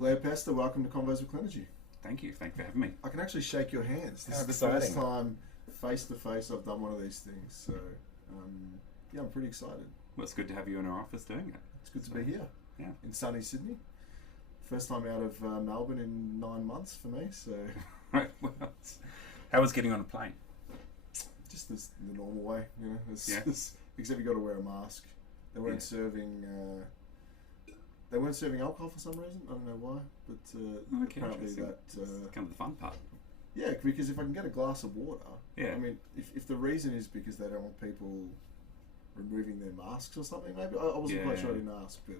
Blair Pester, welcome to Convos with Clenergy. Thank you. Thank you for having me. I can actually shake your hands. This How is the exciting. first time face to face I've done one of these things, so yeah, I'm pretty excited. Well, it's good to have you in our office doing it. It's good to be here Yeah. in sunny Sydney. First time out of Melbourne in 9 months for me, so Right. Well, how was getting on a plane? just the normal way, you know. Yeah. Except you got to wear a mask. They weren't Yeah. serving. They weren't serving alcohol for some reason. I don't know why, but Okay, apparently interesting. that. It's kind of the fun part. Yeah, because if I can get a glass of water, Yeah. I mean, if the reason is because they don't want people removing their masks or something, maybe I wasn't quite Yeah. sure. I didn't ask, but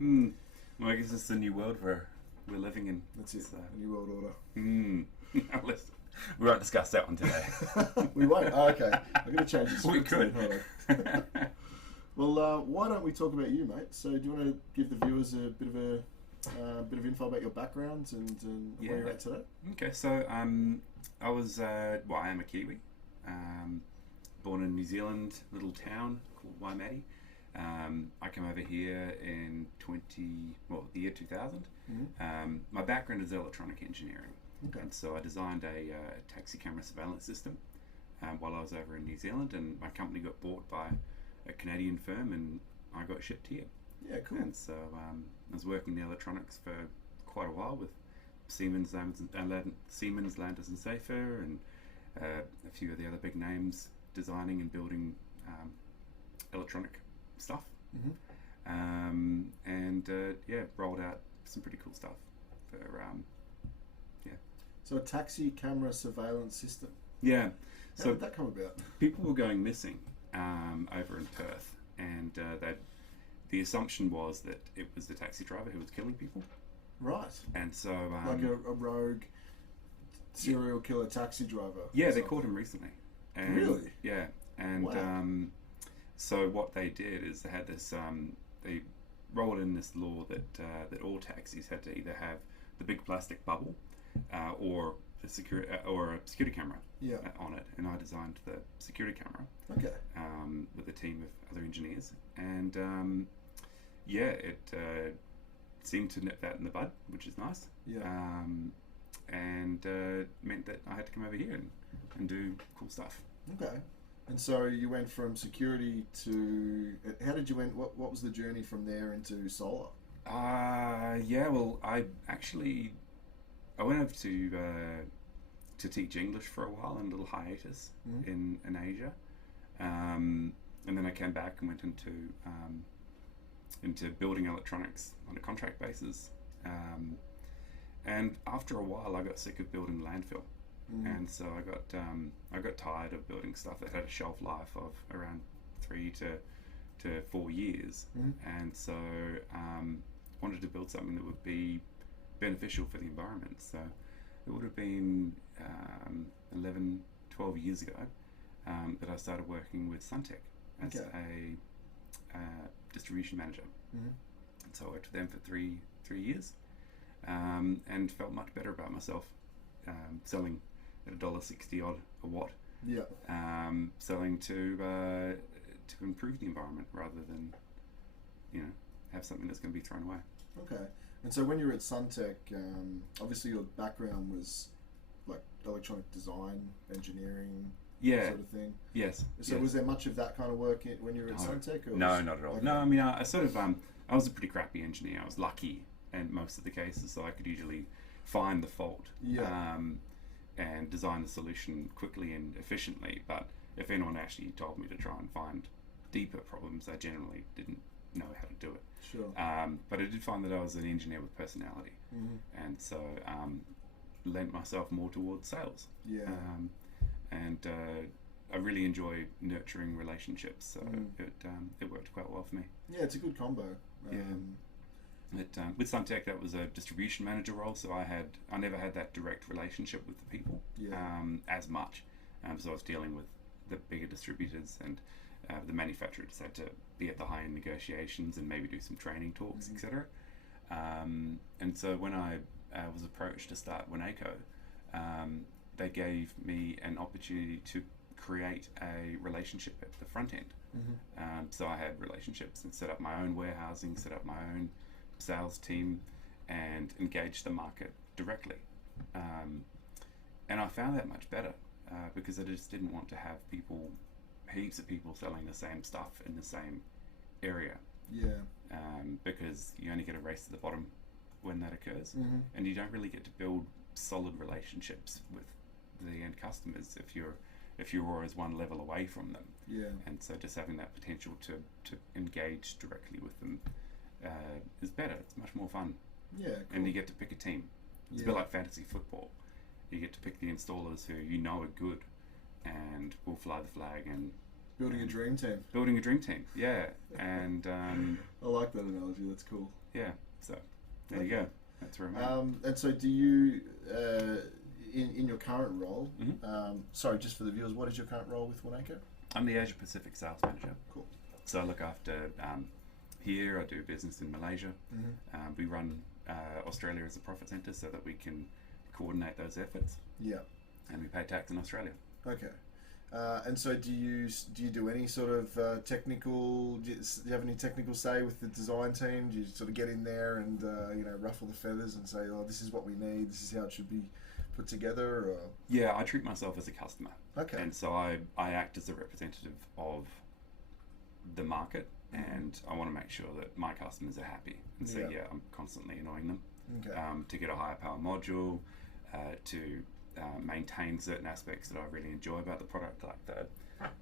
anyway, Well, I guess it's the new world we're living in. that's it. So. A new world order. We won't discuss that one today. We won't. Oh, okay, I'm going to change the We script. could. Hold on. Well, why don't we talk about you, mate? So, do you want to give the viewers a bit of info about your background and where you're at today? Okay, so I was I am a Kiwi, born in New Zealand, little town called Winaco. I came over here in the year 2000. Mm-hmm. My background is electronic engineering, Okay. and so I designed a taxi camera surveillance system while I was over in New Zealand, and my company got bought by a Canadian firm, and I got shipped here. Yeah, cool. And so I was working in electronics for quite a while with Siemens, Landers and Safer, and a few of the other big names designing and building electronic stuff. Mm-hmm. Rolled out some pretty cool stuff for So, a taxi camera surveillance system. yeah. How So did that come about? people were going missing over in Perth, and the assumption was that it was the taxi driver who was killing people, Right. and so Like a rogue serial killer taxi driver. yeah, or they something. caught him recently. And, Really? Yeah, and Wow. so what they did is they had this. They rolled in this law that all taxis had to either have the big plastic bubble or a security camera Yeah. on it, and I designed the security camera Okay. with a team of other engineers, and it seemed to nip that in the bud, which is nice. Yeah. And meant that I had to come over here and do cool stuff. Okay. And so you went from security to. How did you went? What was the journey from there into solar? Well, I went over to teach English for a while in a little hiatus Mhm. in Asia, and then I came back and went into building electronics on a contract basis. And after a while, I got sick of building landfill, and so I got tired of building stuff that had a shelf life of around 3 to 4 years, and so wanted to build something that would be beneficial for the environment. So it would have been 11, 12 years ago that I started working with Suntech as Okay. a distribution manager. Mm-hmm. And so I worked with them for three years, and felt much better about myself, selling at $1.60 odd a watt, Yeah. selling to improve the environment rather than have something that's going to be thrown away. Okay. And so when you were at Suntech, obviously your background was like electronic design, engineering, Yeah. sort of thing. Yes. So yes. was there much of that kind of work when you were at Suntech? Or No, not at all. Okay. No, I mean, I sort of, I was a pretty crappy engineer. I was lucky in most of the cases, so I could usually find the fault and design the solution quickly and efficiently. But if anyone actually told me to try and find deeper problems, I generally didn't know how to do it. Sure. But I did find that I was an engineer with personality, and so lent myself more towards sales. Yeah. And I really enjoy nurturing relationships, so it worked quite well for me. Yeah, it's a good combo. With Suntech, that was a distribution manager role, so I never had that direct relationship with the people as much. So I was dealing with the bigger distributors, and the manufacturer just had to be at the high-end negotiations and maybe do some training talks, etc. And so when I was approached to start Winaco, they gave me an opportunity to create a relationship at the front end. So I had relationships and set up my own warehousing, set up my own sales team, and engage the market directly. And I found that much better because I just didn't want to have heaps of people selling the same stuff in the same area. Yeah. Because you only get a race to the bottom when that occurs, and you don't really get to build solid relationships with the end customers if you're always one level away from them. Yeah. And so just having that potential to engage directly with them is better. It's much more fun. Yeah. Cool. And you get to pick a team. It's a bit like fantasy football. You get to pick the installers who you know are good and will fly the flag and building a dream team. Building a dream team, yeah. And I like that analogy. That's cool. Yeah. So there you go. That's where I'm at. And so, do you, in your current role? Sorry, just for the viewers, what is your current role with Winaco? I'm the Asia Pacific Sales Manager. Cool. So I look after here. I do business in Malaysia. We run Australia as a profit centre so that we can coordinate those efforts. Yeah. And we pay tax in Australia. Okay. And so do you do any sort of technical, do you have any technical say with the design team? Do you sort of get in there and ruffle the feathers and say, oh, this is what we need, this is how it should be put together? Or? Yeah, I treat myself as a customer. Okay. And so I act as a representative of the market, and I want to make sure that my customers are happy. And so I'm constantly annoying them to get a higher power module, to maintain certain aspects that I really enjoy about the product, like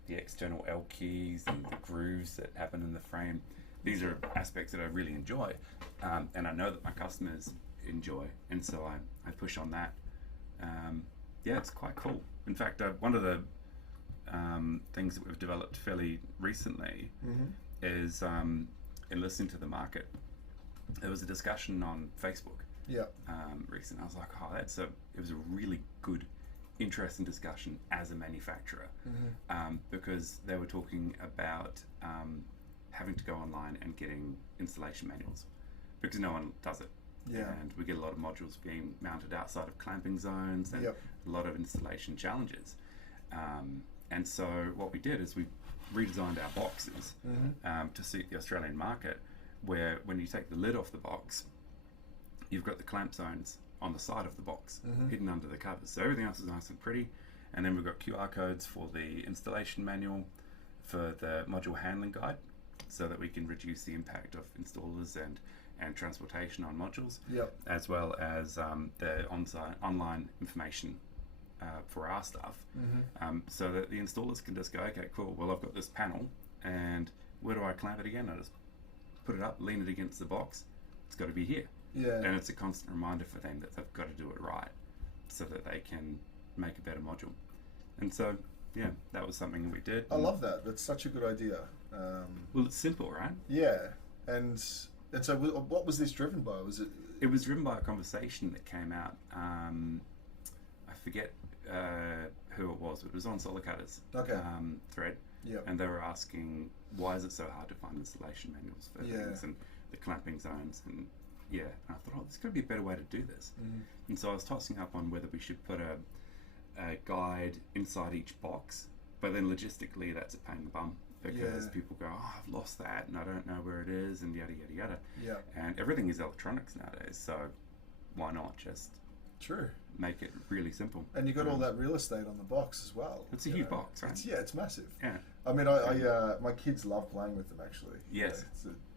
the external L keys and the grooves that happen in the frame. These are aspects that I really enjoy, and I know that my customers enjoy, and so I push on that. It's quite cool. In fact, one of the things that we've developed fairly recently is in listening to the market. There was a discussion on Facebook recently. I was like, oh, it was a really good, interesting discussion as a manufacturer, because they were talking about having to go online and getting installation manuals because no one does it. And we get a lot of modules being mounted outside of clamping zones and a lot of installation challenges. And so what we did is we redesigned our boxes to suit the Australian market, where when you take the lid off the box, you've got the clamp zones on the side of the box, hidden under the covers. So everything else is nice and pretty. And then we've got QR codes for the installation manual, for the module handling guide, so that we can reduce the impact of installers and transportation on modules, as well as the online information for our stuff, so that the installers can just go, okay, cool, well, I've got this panel, and where do I clamp it again? I just put it up, lean it against the box, it's got to be here. And it's a constant reminder for them that they've got to do it right so that they can make a better module. And so, that was something that we did. I love that. That's such a good idea. Well, it's simple, right? Yeah. And so what was this driven by? Was it? It was driven by a conversation that came out. I forget who it was, but it was on Solar Cutters thread. And they were asking, why is it so hard to find installation manuals for things and the clamping zones? And and I thought, oh, there's got to be a better way to do this. And so I was tossing up on whether we should put a guide inside each box, but then logistically that's a pain in the bum, because people go, oh, I've lost that and I don't know where it is, and yada yada yada. And everything is electronics nowadays, so why not just make it really simple? And you got all that real estate on the box as well. It's a huge box, right? It's massive. I mean, I my kids love playing with them, actually. Yes.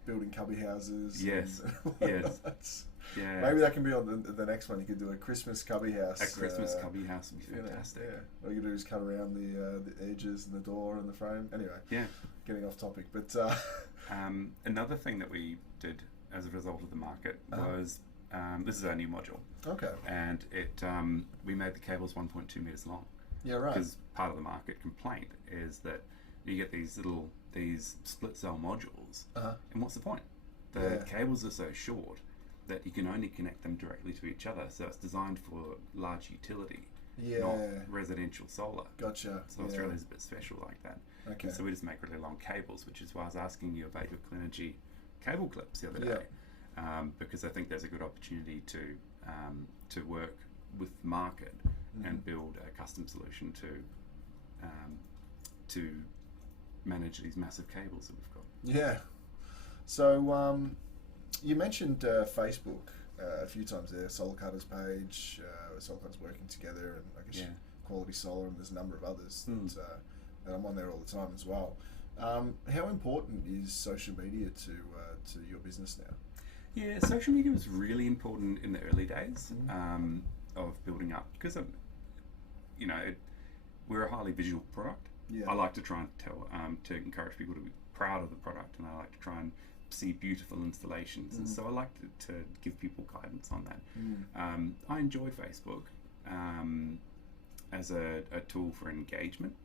Building cubby houses. Yes. Maybe that can be on the next one. You could do a Christmas cubby house. A Christmas cubby house would be fantastic. All you do is cut around the edges and the door and the frame. Anyway. Getting off topic, but another thing that we did as a result of the market was this is our new module. Okay. And it we made the cables 1.2 meters long. Yeah, right. Because part of the market complaint is that you get these split cell modules, and what's the point? The cables are so short that you can only connect them directly to each other. So it's designed for large utility, not residential solar. Gotcha. So Australia's a bit special like that. Okay. So we just make really long cables, which is why I was asking you about your Clenergy cable clips the other day, because I think there's a good opportunity to work with the market and build a custom solution to manage these massive cables that we've got. Yeah. So you mentioned Facebook a few times there. Solar Cutters page, Solar Cutters working together, and I guess Quality Solar, and there's a number of others that I'm on there all the time as well. How important is social media to your business now? Yeah, social media was really important in the early days of building up, because we're a highly visual product. Yeah. I like to try and tell to encourage people to be proud of the product, and I like to try and see beautiful installations, and so I like to give people guidance on that. I enjoy Facebook as a tool for engagement.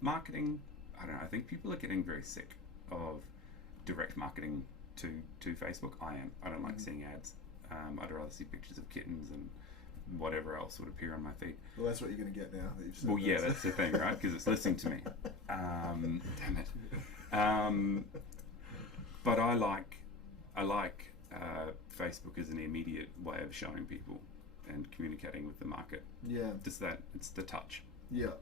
Marketing, I don't know, I think people are getting very sick of direct marketing to Facebook. I don't like seeing ads. I'd rather see pictures of kittens and whatever else would appear on my feed. Well, that's what you're going to get now that you've said Well, yeah, that's the thing, right? Because it's listening to me. Damn it. But I like Facebook as an immediate way of showing people and communicating with the market. Yeah. Just that, it's the touch. Yeah.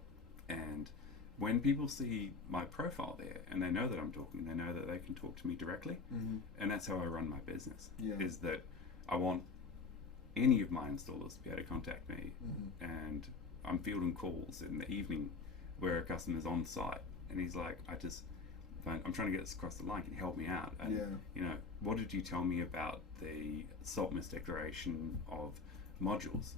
And when people see my profile there and they know that I'm talking, they know that they can talk to me directly. And that's how I run my business. Is that I want any of my installers to be able to contact me, and I'm fielding calls in the evening where a customer's on site and he's like, I'm trying to get this across the line, can you help me out? And what did you tell me about the salt mist declaration of modules?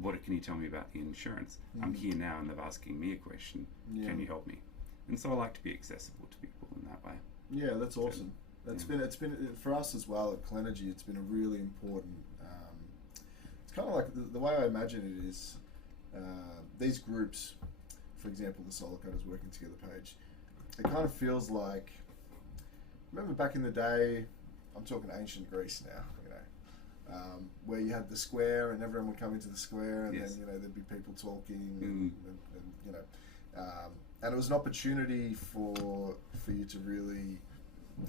What can you tell me about the insurance? I'm here now and they're asking me a question. Can you help me? And so I like to be accessible to people in that way. Yeah, that's awesome. It's been for us as well at Clenergy. It's been a really important. It's kind of like the way I imagine it is these groups, for example, the Solar Cutters working together page. It kind of feels like, remember back in the day, I'm talking ancient Greece now, where you had the square and everyone would come into the square, and then there'd be people talking, and and it was an opportunity for you to really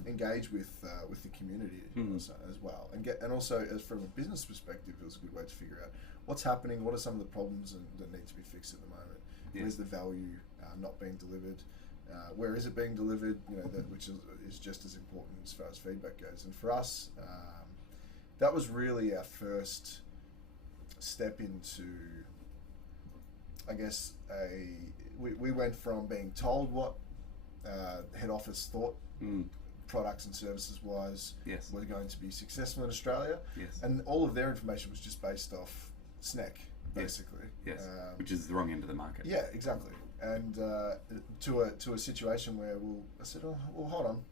engage with the community as well, and also as from a business perspective, it was a good way to figure out what's happening, what are some of the problems that need to be fixed at the moment, where's the value not being delivered. Where is it being delivered? Which is just as important as far as feedback goes. And for us, that was really our first step into, I guess, we went from being told what head office thought products and services wise were going to be successful in Australia, and all of their information was just based off SNEC, basically. Which is the wrong end of the market. Yeah, exactly. And to a situation where I said, well, hold on,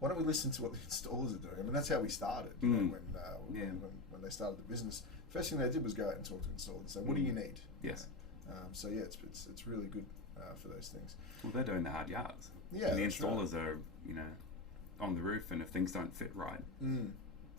why don't we listen to what the installers are doing? I mean, that's how we started. When they started the business, first thing they did was go out and talk to installers and say, what do you need? So it's really good for those things. Well, they're doing the hard yards. Yeah, and the installers are on the roof, and if things don't fit right,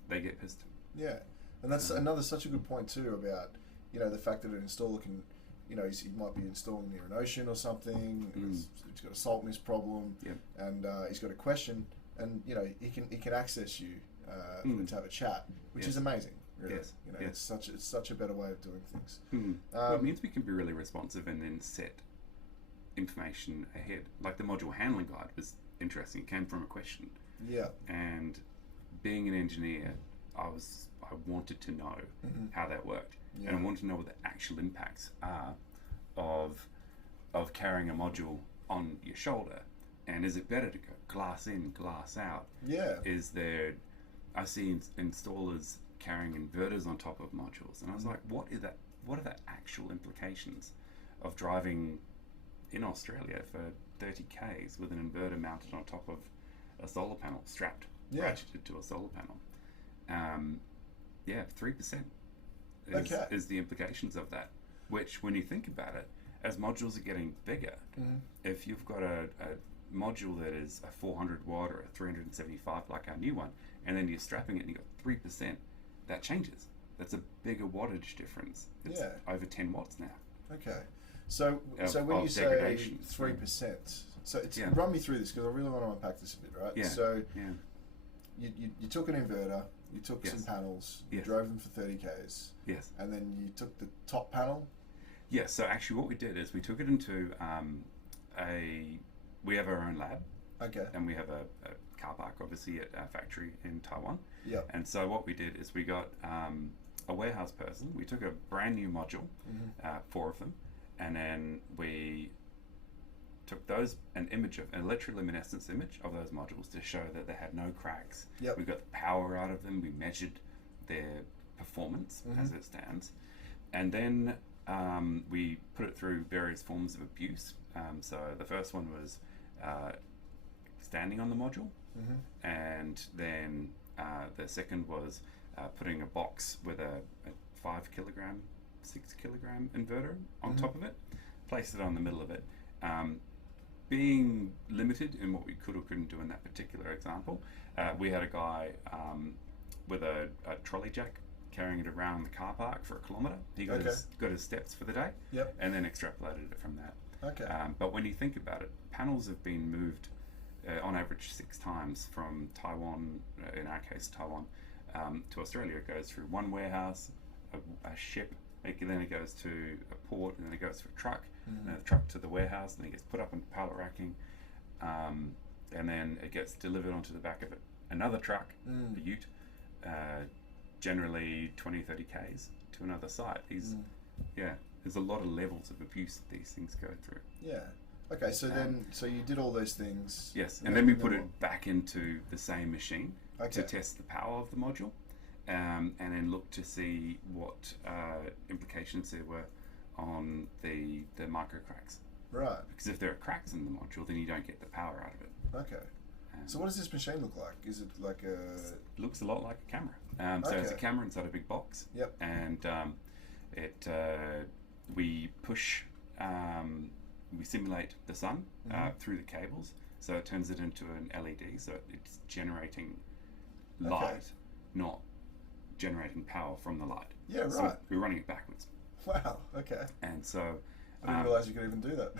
they get pissed. Yeah, and that's such a good point too about the fact that an installer can. He might be installing near an ocean or something. He's got a salt mist problem, and he's got a question, and he can access you to have a chat, which is amazing. Really. It's such a better way of doing things. Well, it means we can be really responsive and then set information ahead. Like the module handling guide was interesting. It came from a question. Yeah. And being an engineer, I wanted to know how that worked. Yeah. And I wanted to know what the actual impacts are of carrying a module on your shoulder. And is it better to go glass in, glass out? Yeah. I see installers carrying inverters on top of modules, and I was like, what are the actual implications of driving in Australia for 30 Ks with an inverter mounted on top of a solar panel, strapped ratcheted to a solar panel? 3% is the implications of that, which when you think about it, as modules are getting bigger, if you've got a module that is a 400 watt or a 375 like our new one, and then you're strapping it and you've got 3%, that changes. That's a bigger wattage difference. It's over 10 watts now. Okay. So when you say 3%, so run me through this, because I really want to unpack this a bit, right? Yeah. So you took an inverter, you took some panels, you drove them for 30 Ks. Yes. And then you took the top panel? Yes, so actually what we did is we took it into we have our own lab. Okay. And we have a car park, obviously, at our factory in Taiwan. Yep. And so what we did is we got a warehouse person. We took a brand new module, 4 of them, and then we took an electroluminescence image of those modules to show that they had no cracks. Yep. We got the power out of them. We measured their performance as it stands, and then we put it through various forms of abuse. So the first one was standing on the module, and then the second was putting a box with a 5 kilogram, 6 kilogram inverter on top of it, placed it on the middle of it. Being limited in what we could or couldn't do in that particular example, we had a guy with a trolley jack carrying it around the car park for a kilometre. He got his steps for the day, and then extrapolated it from that. Okay. But when you think about it, panels have been moved on average 6 times from Taiwan, in our case Taiwan, to Australia. It goes through one warehouse, a ship, then it goes to a port, and then it goes to a truck, and then a truck to the warehouse, and then it gets put up in pallet racking, and then it gets delivered onto the back of another truck, a ute, generally 20-30 k's to another site. There's a lot of levels of abuse that these things go through. Yeah. Okay, so so you did all those things. Yes, and then we put it back into the same machine to test the power of the module, and then look to see what implications there were on the micro cracks. Right. Because if there are cracks in the module, then you don't get the power out of it. Okay. So what does this machine look like? Is it like a... It looks a lot like a camera. So it's a camera inside a big box. Yep. And we push, we simulate the sun through the cables. So it turns it into an LED. So it's generating light, not generating power from the light. Yeah, right. So we're running it backwards. Wow, okay. And so... I didn't realise you could even do that.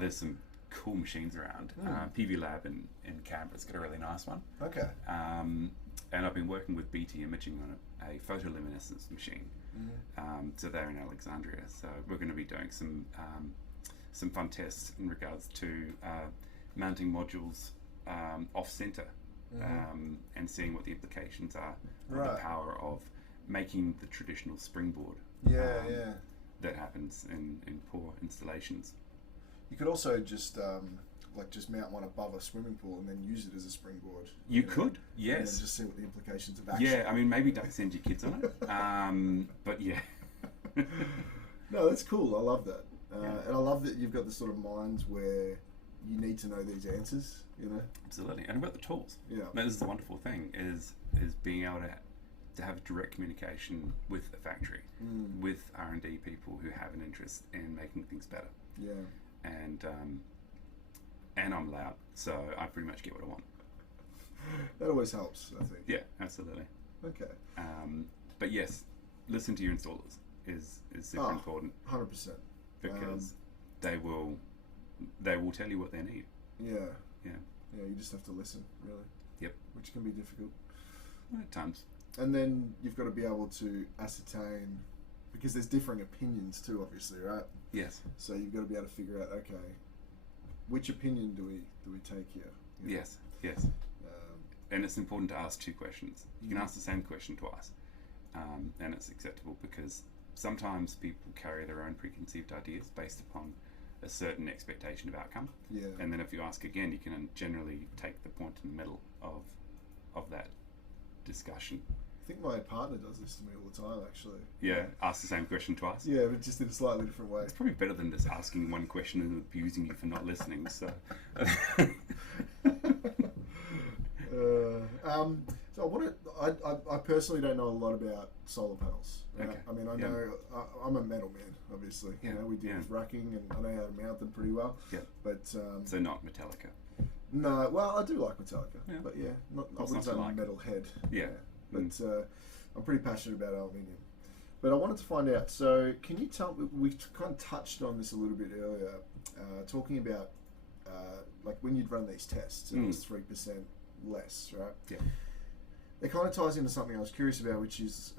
There's some cool machines around. PV Lab in Canberra's got a really nice one. Okay. And I've been working with BT Imaging on a photoluminescence machine. So they're in Alexandria. So we're going to be doing some fun tests in regards to mounting modules off center, and seeing what the implications are of the power of making the traditional springboard. That happens in poor installations. You could also just mount one above a swimming pool and then use it as a springboard. You could, yes. And then just see what the implications of action. Yeah, I mean, maybe don't send your kids on it. But yeah. No, that's cool. I love that. And I love that you've got the sort of minds where you need to know these answers, you know? Absolutely. And we've got the tools. Yeah. This is the wonderful thing, is being able to have direct communication with a factory, with R&D people who have an interest in making things better. Yeah. And I'm loud, so I pretty much get what I want. That always helps, I think. Yeah, absolutely. Okay. But yes, listen to your installers is super important. 100%. Because they will tell you what they need. Yeah. Yeah. Yeah, you just have to listen, really. Yep. Which can be difficult. At times. And then you've got to be able to ascertain, because there's differing opinions too, obviously, right? Yes. So you've got to be able to figure out, okay, which opinion do we take here? You know? Yes. And it's important to ask 2 questions. You can ask the same question twice, and it's acceptable, because sometimes people carry their own preconceived ideas based upon a certain expectation of outcome. Yeah. And then if you ask again, you can generally take the point in the middle of that discussion. I think my partner does this to me all the time, actually. Yeah, ask the same question twice. Yeah, but just in a slightly different way. It's probably better than just asking one question and abusing you for not listening. So, so I personally don't know a lot about solar panels. Right? Okay. I mean, I know I'm a metal man, obviously. Yeah. You know, we deal with racking, and I know how to mount them pretty well. Yeah. But so not Metallica. No, well, I do like Metallica, but I wouldn't say like metal head. Yeah. But I'm pretty passionate about aluminium. But I wanted to find out, so can you tell me, we kind of touched on this a little bit earlier, talking about like when you'd run these tests, it was 3% less, right? Yeah. It kind of ties into something I was curious about, which is,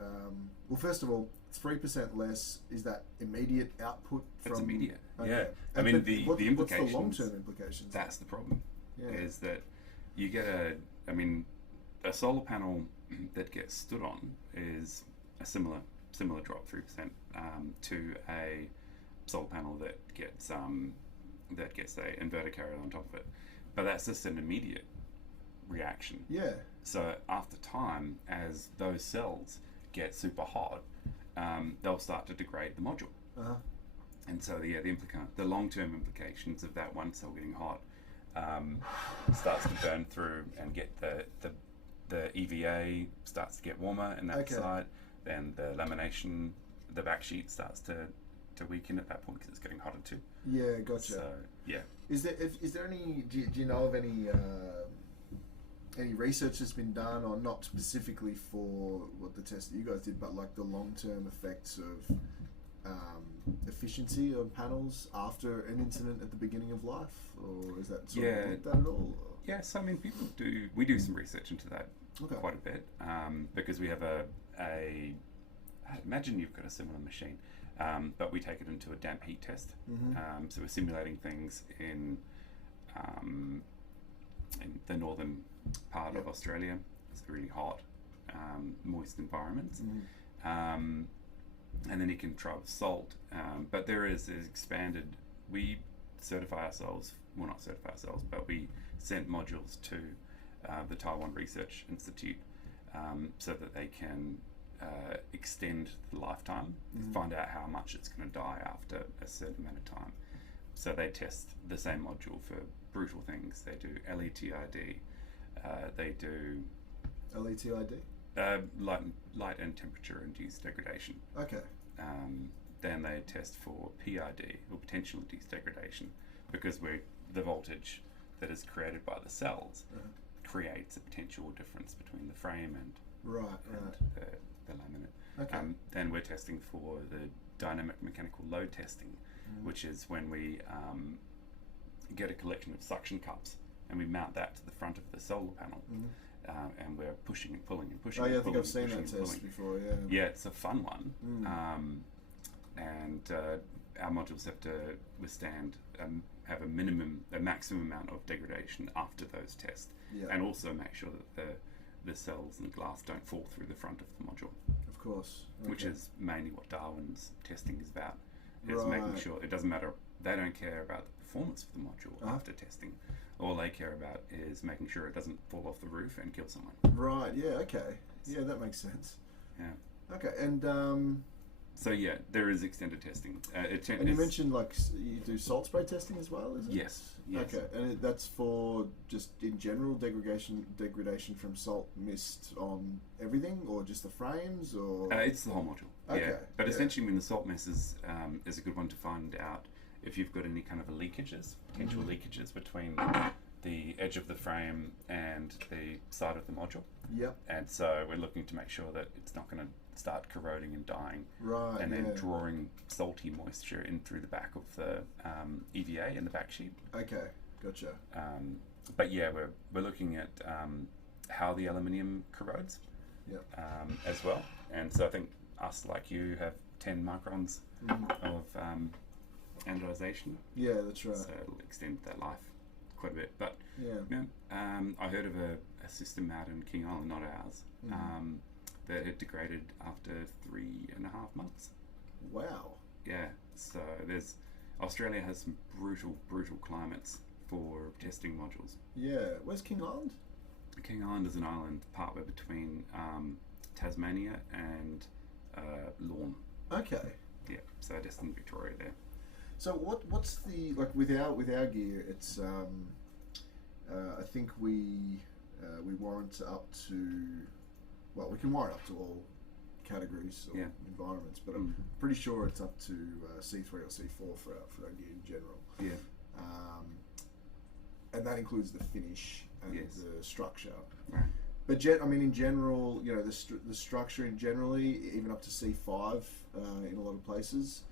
well, first of all, 3% less, is that immediate output from... It's immediate, okay. yeah. I mean, the implications... What's the long-term implications? That's the problem, is that you get a solar panel that gets stood on is a similar drop, 3%, to a solar panel that gets a inverter carrier on top of it. But that's just an immediate reaction. Yeah. So after time, as those cells get super hot, they'll start to degrade the module. Uh-huh. And so the long-term implications of that one cell getting hot starts to burn through and get the EVA starts to get warmer in that side. Then the lamination, the back sheet starts to weaken at that point because it's getting hotter too. Yeah, gotcha. So yeah. Is there any? Do you know of any research that's been done, or not specifically for what the test that you guys did, but like the long-term effects of efficiency of panels after an incident at the beginning of life, or is that sort of looked at at all? Or? Yeah, so I mean, we do some research into that quite a bit, because we have I imagine you've got a similar machine, but we take it into a damp heat test. Mm-hmm. So we're simulating things in the northern part of Australia. It's really hot, moist environments. Mm-hmm. And then you can try with salt, but there is expanded. We certify ourselves, well, not certify ourselves, but we sent modules to the Taiwan Research Institute so that they can extend the lifetime, find out how much it's going to die after a certain amount of time. So they test the same module for brutal things. They do LETID, they do LETID? Light and temperature induced degradation. Okay. Then they test for PID, or potential induced degradation, because the voltage that is created by the cells creates a potential difference between the frame and the laminate. Okay. Then we're testing for the dynamic mechanical load testing, which is when we get a collection of suction cups and we mount that to the front of the solar panel. And we're pushing and pulling and pushing. Oh yeah, and I think pulling I've seen and that test pulling. before. Yeah. Yeah, it's a fun one. And our modules have to withstand, have a maximum amount of degradation after those tests, and also make sure that the cells and glass don't fall through the front of the module. Of course. Okay. Which is mainly what Darwin's testing is about. Is making sure it doesn't matter. They don't care about the performance of the module after testing. All they care about is making sure it doesn't fall off the roof and kill someone. Right. Yeah. Okay. Yeah, that makes sense. Yeah. Okay. And so yeah, there is extended testing. And you mentioned like you do salt spray testing as well, is it? Yes. Okay. And that's for just in general degradation from salt mist on everything, or just the frames, or it's the whole module. Okay. Yeah. But essentially, when the salt mist is a good one to find out if you've got any kind of potential leakages between the edge of the frame and the side of the module. Yep. And so we're looking to make sure that it's not going to start corroding and dying. Right. And then drawing salty moisture in through the back of the EVA and the back sheet. Okay. Gotcha. But yeah, we're looking at how the aluminium corrodes. Yep. As well. And so I think us, like you, have 10 microns of anodization. Yeah, that's right. So it'll extend that life quite a bit. But yeah, I heard of a system out in King Island, not ours, that had degraded after 3.5 months. Wow. Yeah. So Australia has some brutal climates for testing modules. Yeah. Where's King Island? King Island is an island partway between Tasmania and Lorne. Okay. Yeah. So just in Victoria there. So what's the like with our gear? It's I think we warrant up to, well, we can warrant up to all categories or environments, but I'm pretty sure it's up to C3 or C4 for our gear in general. Yeah. And that includes the finish and the structure. Right. But in general, you know, the structure in generally, even up to C5 in a lot of places,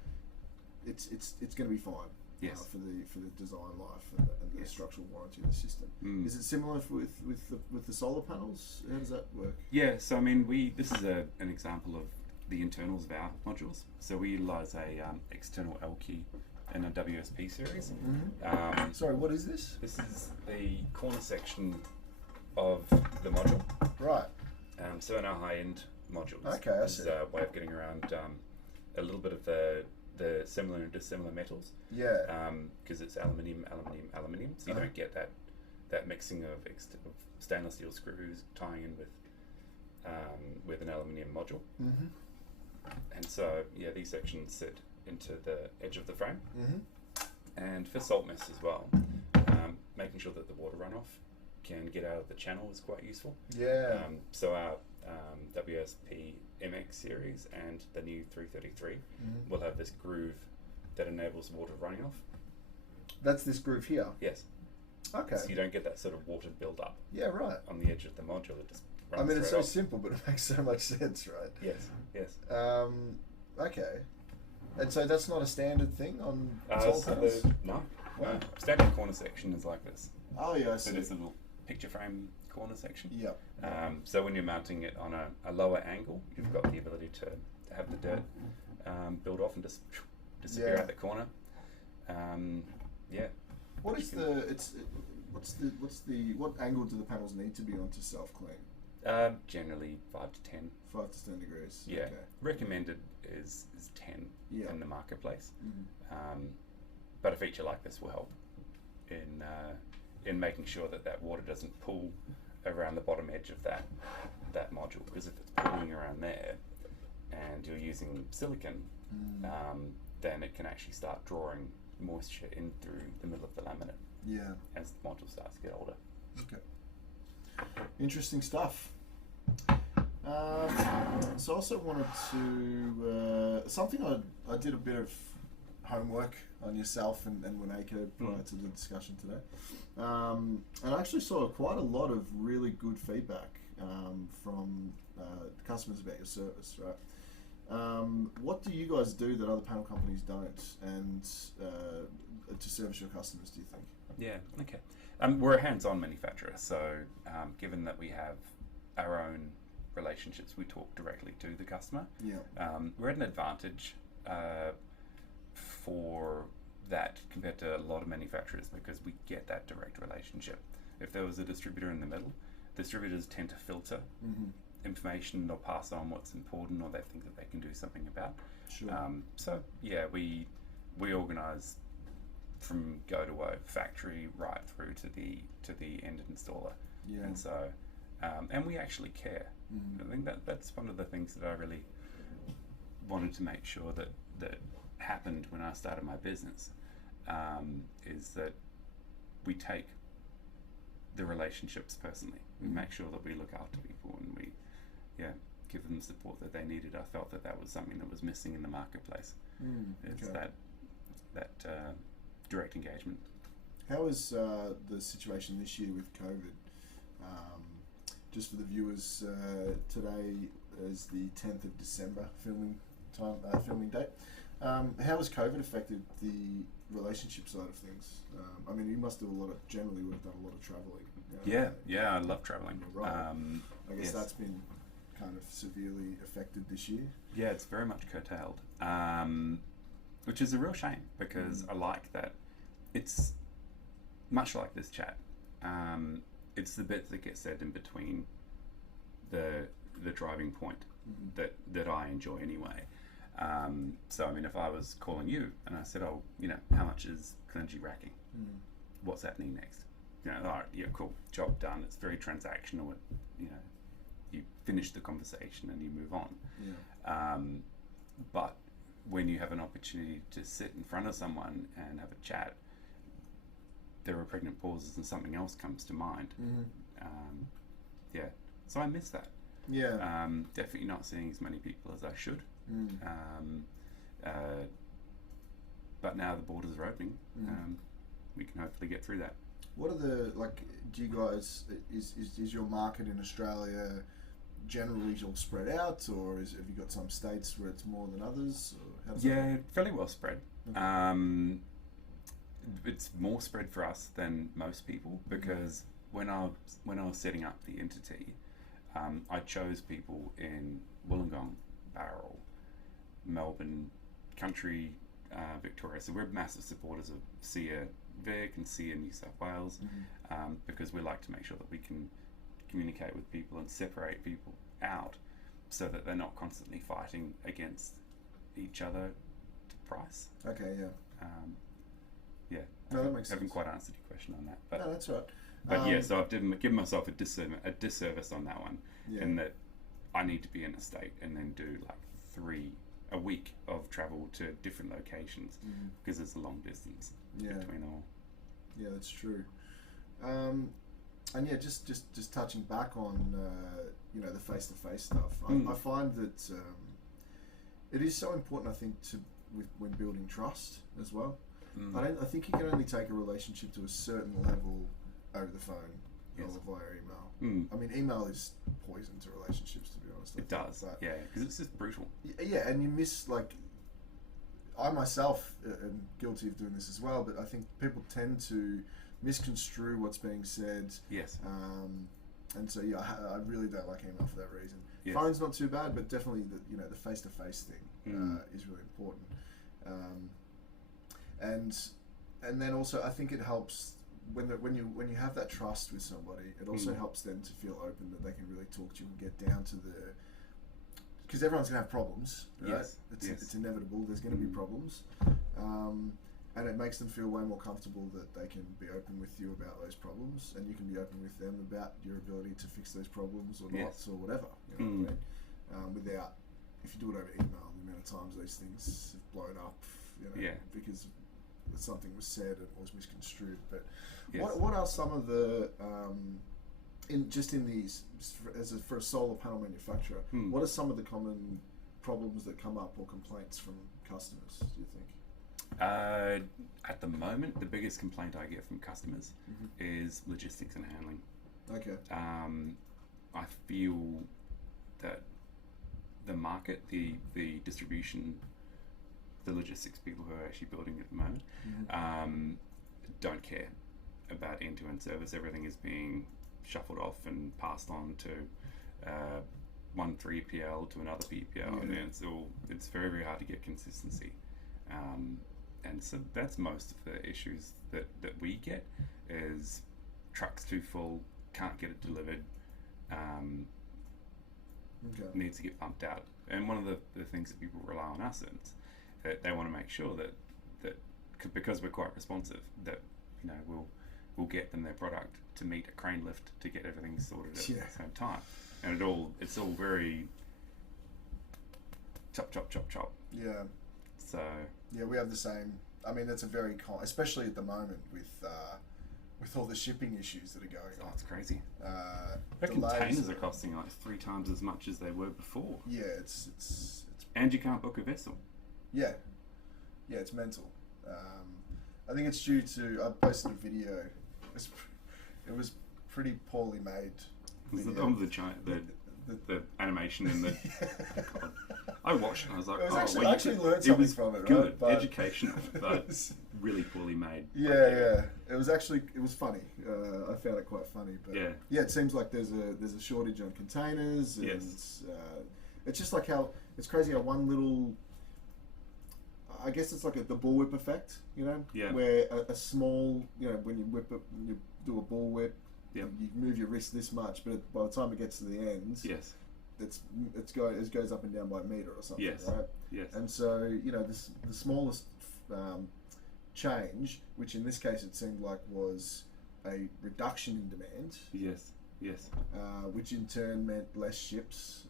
it's going to be fine. Yes. For the design life and the structural warranty of the system. Is it similar with the solar panels? How does that work? Yeah. So this is an example of the internals of our modules. So we utilize a external L key in a WSP series. Sorry, what is this? This is the corner section of the module. Right. So in our high-end modules, Okay, I there's see. a way of getting around a little bit of the similar and dissimilar metals. Yeah. Because it's aluminium, so you don't get that mixing of stainless steel screws tying in with an aluminium module. Mm-hmm. And so these sections sit into the edge of the frame. Mm-hmm. And for salt mist as well, making sure that the water runoff can get out of the channel is quite useful. Yeah. So our WSP MX series and the new 333 will have this groove that enables water running off. That's this groove here? Yes. Okay. So you don't get that sort of water build up. Yeah, right. On the edge of the module, it just runs I mean, it's so off. simple, but it makes so much sense, right? Yes. Okay. And so that's not a standard thing on So panels? no. Wow. Standard corner section is like this. Oh, yeah, I So see. there's a little picture frame corner section. Yep. So when you're mounting it on a lower angle, you've got the ability to have the dirt build off and just disappear out the corner. What is what angle do the panels need to be on to self-clean? Generally 5 to 10. 5 to 10 degrees. Yeah. Okay. Recommended is 10 Yeah. in the marketplace. Mm-hmm. But a feature like this will help in making sure that water doesn't pool around the bottom edge of that module, because if it's pooling around there and you're using silicon, then it can actually start drawing moisture in through the middle of the laminate. Yeah. As the module starts to get older. Okay. Interesting stuff. So I also wanted to something I did a bit of homework on yourself and Winaco prior to the discussion today, and I actually saw quite a lot of really good feedback from customers about your service. Right? What do you guys do that other panel companies don't, and to service your customers? Do you think? Yeah. Okay. We're a hands-on manufacturer, so given that we have our own relationships, we talk directly to the customer. Yeah. We're at an advantage for that compared to a lot of manufacturers, because we get that direct relationship. If there was a distributor in the middle, distributors tend to filter information or pass on what's important or they think that they can do something about. Sure. So yeah, we organise from go to a factory right through to the end installer. Yeah. And so and we actually care. I think that's one of the things that I really wanted to make sure that happened when I started my business, is that we take the relationships personally. We make sure that we look after people and we give them the support that they needed. I felt that was something that was missing in the marketplace. It's Okay. that direct engagement. How is the situation this year with COVID? Just for the viewers, today is the 10th of December filming date. How has COVID affected the relationship side of things? I mean, you must do generally would have done a lot of traveling. Yeah, I love traveling. Right. I guess yes. that's been kind of severely affected this year. Yeah, it's very much curtailed, which is a real shame, because I like that it's much like this chat. It's the bit that gets said in between the driving point that I enjoy anyway. So I mean, if I was calling you and I said, oh, how much is Clenergy racking? What's happening next? All right, yeah, cool, job done. It's very transactional. You finish the conversation and you move on. Yeah. But when you have an opportunity to sit in front of someone and have a chat, there are pregnant pauses and something else comes to mind. So I miss that. Yeah. Definitely not seeing as many people as I should. But now the borders are opening. We can hopefully get through that. What are do you guys, is your market in Australia generally all spread out, or have you got some states where it's more than others? Or how does that work? Fairly well spread. Okay. It's more spread for us than most people, because when I was setting up the entity, I chose people in Wollongong, Barrel, Melbourne, Country, Victoria. So we're massive supporters of SEA Vic and SEA New South Wales, because we like to make sure that we can communicate with people and separate people out so that they're not constantly fighting against each other to price. Okay, yeah. Yeah, No, that makes I haven't sense. quite answered your question on that, but No, that's right. but yeah, so I've given myself a disservice on that one, Yeah. in that I need to be in a state and then do like a week of travel to different locations because there's a long distance between them all. Yeah, that's true. And yeah, just touching back on the face-to-face stuff. I find that it is so important. I think when building trust as well. I think you can only take a relationship to a certain level over the phone or via email. I mean, email is poison to relationships, to be honest. It does, yeah, because it's just brutal. Yeah, and you miss, like, I myself am guilty of doing this as well, but I think people tend to misconstrue what's being said. Yes. And so yeah, I really don't like email for that reason. Yes. Phone's not too bad, but definitely the face-to-face thing is really important. And then also I think it helps when you have that trust with somebody. It also helps them to feel open, that they can really talk to you and get down to because everyone's gonna have problems, right? Yes. It's inevitable. There's gonna be problems, and it makes them feel way more comfortable that they can be open with you about those problems, and you can be open with them about your ability to fix those problems or not, or whatever. You know what I mean? Without, if you do it over email, the amount of times these things have blown up, because something was said and was misconstrued. But what are some of the for a solar panel manufacturer, what are some of the common problems that come up or complaints from customers, do you think? At the moment, the biggest complaint I get from customers is logistics and handling. Okay. I feel that the market, the distribution, the logistics people who are actually building at the moment, don't care about end-to-end service. Everything is being shuffled off and passed on to one 3PL to another PPL, and it's very, very hard to get consistency. And so that's most of the issues that we get, is trucks too full, can't get it delivered, needs to get pumped out. And one of the things that people rely on us is that they want to make sure that because we're quite responsive, that we'll get them their product to meet a crane lift to get everything sorted at the same time. And it's all very chop. Yeah. So yeah, we have the same. I mean, that's a very especially at the moment with all the shipping issues that are going on. It's crazy. The containers are costing like 3 times as much as they were before. Yeah, it's and you can't book a vessel. Yeah, it's mental. I think it's due to, I posted a video. It was pretty poorly made. Was the animation and the God. I watched and I was like, I actually learned something from it. Good, right? educational, but really poorly made. Yeah. It was funny. I found it quite funny. But yeah, it seems like there's a shortage on containers. And it's just like how it's crazy how one little. I guess it's like the bullwhip effect, where a small, when you whip it, you do a bullwhip. You move your wrist this much, but by the time it gets to the end, it goes up and down by a meter or something, right? Yes. And so the smallest change, which in this case it seemed like was a reduction in demand. Yes. Which in turn meant less ships,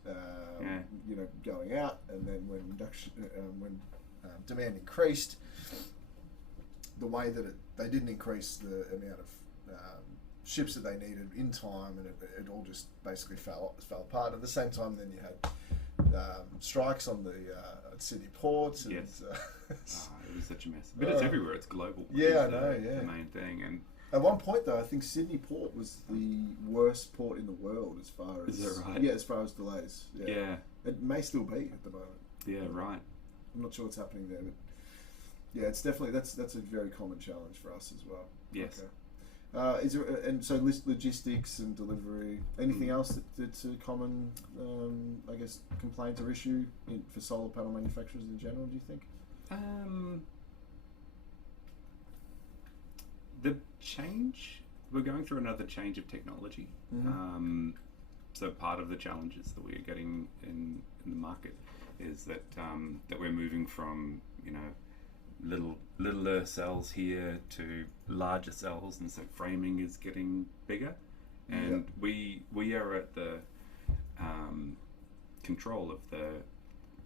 going out, and then when demand increased, the way that they didn't increase the amount of ships that they needed in time, and it all just basically fell apart. At the same time, then you had strikes on the Sydney ports. And, it was such a mess. But it's everywhere. It's global. Yeah, I know. The main thing. And at one point, though, I think Sydney port was the worst port in the world as far as. Is that right? Yeah, as far as delays. Yeah. It may still be at the moment. Yeah, right. I'm not sure what's happening there, but yeah, it's definitely that's a very common challenge for us as well. Yes. Okay. Is there, and so logistics and delivery? Anything else that's a common, I guess, complaint or issue for solar panel manufacturers in general? Do you think? The change we're going through another change of technology. So part of the challenges that we're getting in the market is that that we're moving from littler cells here to larger cells, and so framing is getting bigger, and we are at the control of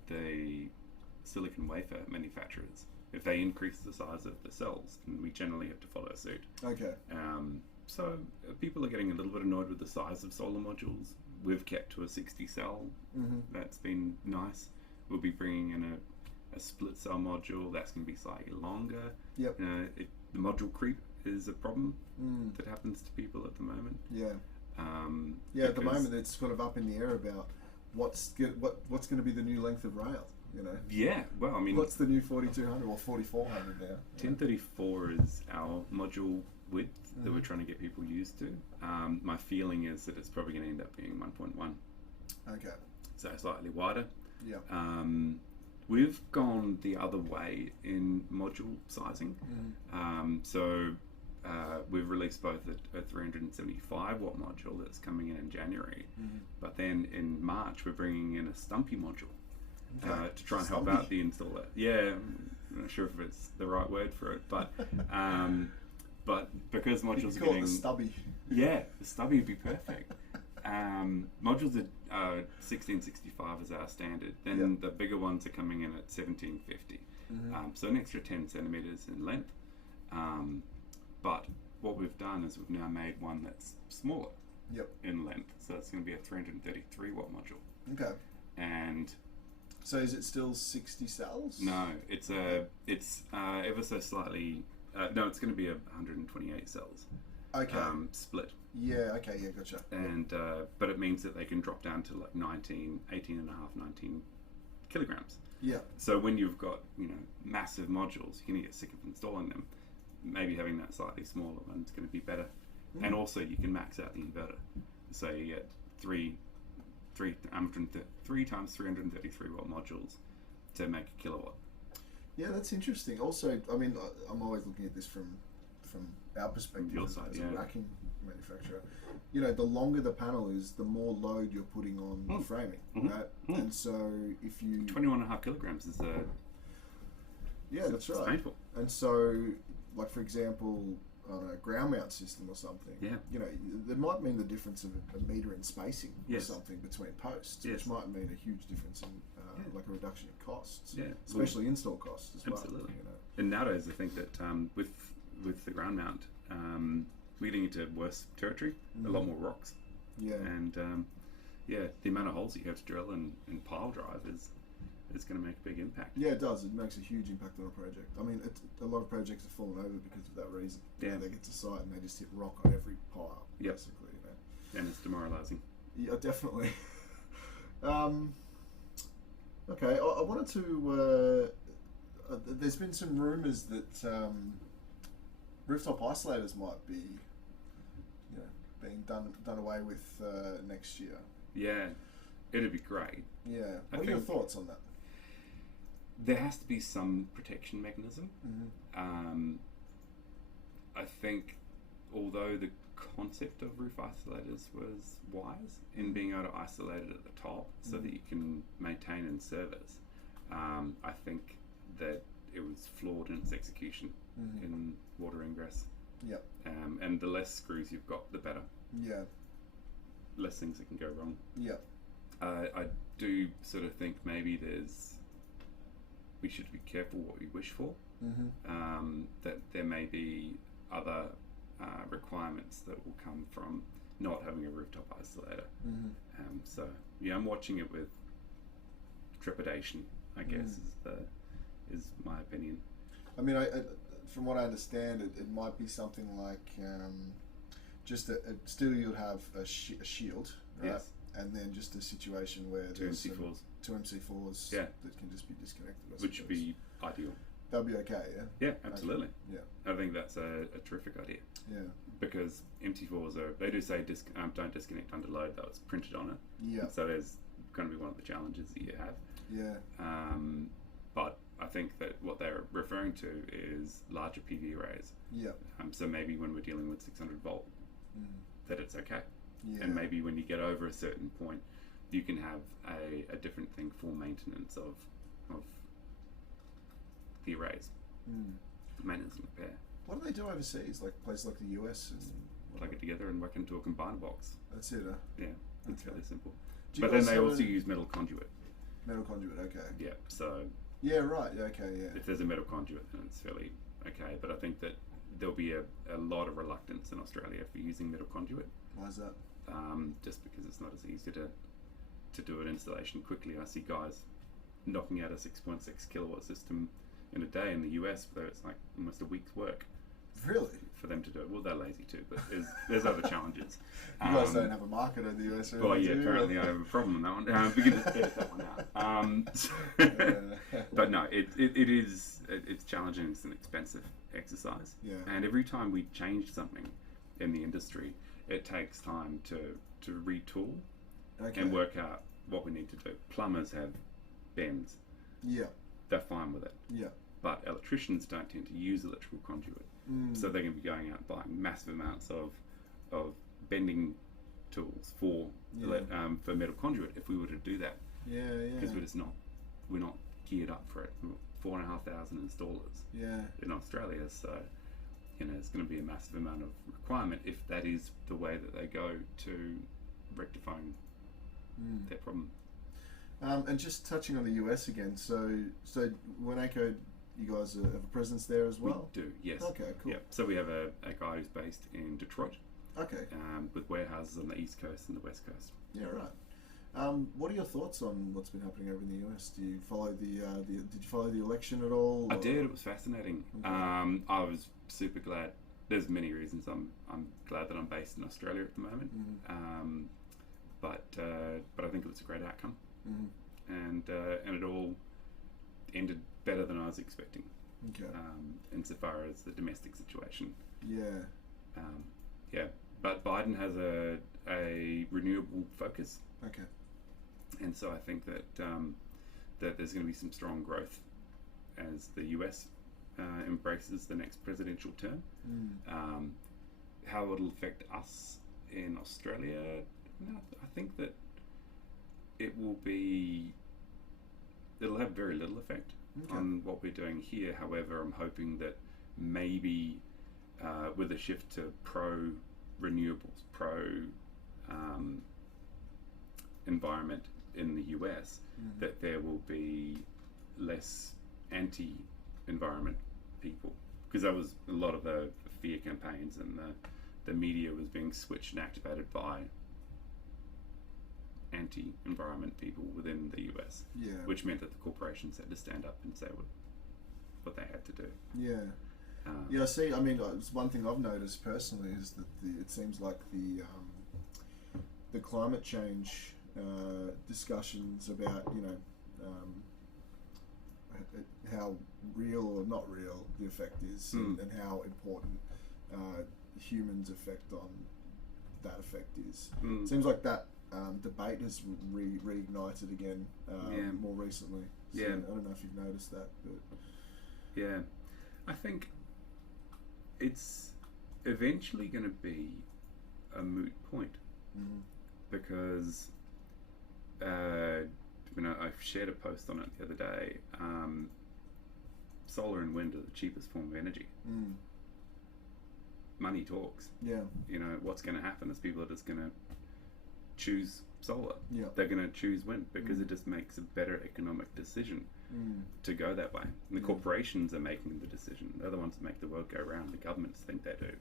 the silicon wafer manufacturers. If they increase the size of the cells, then we generally have to follow suit. Okay. So people are getting a little bit annoyed with the size of solar modules. We've kept to a 60 cell. That's been nice. We'll be bringing in a split cell module that's going to be slightly longer. Yep. The module creep is a problem that happens to people at the moment. Yeah. At the moment it's sort of up in the air about what's going to be the new length of rail. Yeah. Well, I mean, what's the new 4200 or 4400 now? 1034 is our module width that we're trying to get people used to. My feeling is that it's probably going to end up being 1.1. Okay. So slightly wider. Yeah. We've gone the other way in module sizing. So we've released both a 375 watt module that's coming in January, but then in March we're bringing in a stumpy module to try and help out the installer. Yeah, I'm not sure if it's the right word for it, but because modules are getting the stubby. Yeah, the stubby would be perfect. Modules are 1665 is our standard. Then the bigger ones are coming in at 1750. So an extra 10 centimeters in length. But what we've done is we've now made one that's smaller in length. So it's going to be a 333 watt module. Okay. And so is it still 60 cells? no, it's ever so slightly. No, it's going to be 128 cells. Okay. Split. Yeah. Okay. Yeah. Gotcha. And but it means that they can drop down to like 19 and a half, 19 kilograms. Yeah. So when you've got massive modules, you're going to get sick of installing them. Maybe having that slightly smaller one's going to be better. And also you can max out the inverter. So you get three times 333 watt modules to make a kilowatt. Yeah, that's interesting. Also, I mean, I'm always looking at this from our perspective as a racking manufacturer. The longer the panel is, the more load you're putting on the framing, right? And so if you 21.5 kilograms is that's right. It's painful. And so, like for example, on a ground mount system or something, that might mean the difference of a metre in spacing or something between posts, which might mean a huge difference in like a reduction in costs, especially install costs as well. Absolutely. And nowadays I think that with the ground mount, we're getting into worse territory, a lot more rocks. Yeah. And the amount of holes that you have to drill and pile drive is going to make a big impact. Yeah, it does. It makes a huge impact on a project. I mean, a lot of projects have fallen over because of that reason. Yeah. They get to site and they just hit rock on every pile, basically. And it's demoralising. Yeah, definitely. Okay, I wanted to. There's been some rumours that rooftop isolators might be, being done away with next year. Yeah, it'd be great. Yeah. What are your thoughts on that? There has to be some protection mechanism. I think, although the concept of roof isolators was wise in being able to isolate it at the top so that you can maintain and service, I think that it was flawed in its execution in water ingress. Yep. And the less screws you've got, the better. Yeah. Less things that can go wrong. Yep. I do sort of think maybe we should be careful what we wish for. That there may be other requirements that will come from not having a rooftop isolator. So yeah, I'm watching it with trepidation, I guess is my opinion. I mean, from what I understand, it might be something like just still you'd have a shield, right? Yes. And then just a situation where Two MC4s that can just be disconnected. Which would be ideal. That'd be okay, yeah? Yeah, absolutely. Okay. Yeah. I think that's a terrific idea. Yeah. Because MT4s they do say don't disconnect under load, though it's printed on it. Yeah. So there's going to be one of the challenges that you have. Yeah. But I think that what they're referring to is larger PV arrays. Yeah. So maybe when we're dealing with 600 volt that it's okay. Yeah. And maybe when you get over a certain point, you can have a different thing for maintenance of the arrays, maintenance and repair. What do they do overseas, like places like the US? And plug it together and whack into a combiner box. That's it, huh? Yeah, it's Okay. fairly simple. Do you But then guys they have also a use metal conduit. metal conduit? Okay. Yeah, so Yeah, right. Yeah, okay, yeah. if there's a metal conduit, then it's fairly okay. But I think that there'll be a lot of reluctance in Australia for using metal conduit, Why is that? just because it's not as easy to do an installation quickly. I see guys knocking out a 6.6 kilowatt system in a day in the US, though it's like almost a week's work Really? for them to do it. Well, they're lazy too, but there's other challenges. You guys don't have a market in the US, Well, yeah, do you? apparently I have a problem on that one. We can just edit that one out. But no, it's challenging. It's an expensive exercise. Yeah. And every time we change something in the industry, it takes time to retool Okay. and work out what we need to do. Plumbers have bends. Yeah. They're fine with it. Yeah. But electricians don't tend to use electrical conduit. So they're going to be going out buying massive amounts of bending tools for metal conduit if we were to do that. Yeah, yeah. Because we're not geared up for it. 4,500 installers in Australia, so it's going to be a massive amount of requirement if that is the way that they go to rectifying their problem. And just touching on the US again, so Winaco, you guys have a presence there as well? We do, yes. Okay, cool. Yeah, so we have a guy who's based in Detroit. Okay. With warehouses on the East Coast and the West Coast. Yeah, right. What are your thoughts on what's been happening over in the US? Do you follow did you follow the election at all? I did. It was fascinating. Okay. I was super glad. There's many reasons I'm glad that I'm based in Australia at the moment. But I think it was a great outcome, and it all ended better than I was expecting. Okay. Insofar as the domestic situation. Yeah. Yeah. But Biden has a renewable focus. Okay. And so I think that that there's going to be some strong growth as the US embraces the next presidential term. How it'll affect us in Australia, I think that it'll have very little effect on what we're doing here. However, I'm hoping that maybe with a shift to pro renewables, pro environment in the US, that there will be less anti-environment people, because that was a lot of the fear campaigns, and the media was being switched and activated by anti-environment people within the US, which meant that the corporations had to stand up and say what they had to do. Yeah, see, I mean, it's one thing I've noticed personally is that it seems like the climate change discussions about how real or not real the effect is, and how important humans' effect on that effect is. It seems like that debate has reignited again more recently. So I don't know if you've noticed that, but I think it's eventually going to be a moot point, because I shared a post on it the other day. Solar and wind are the cheapest form of energy. Money talks. What's going to happen is people are just going to choose solar. They're going to choose wind because it just makes a better economic decision to go that way. And the corporations are making the decision. They're the ones that make the world go round. The governments think they do,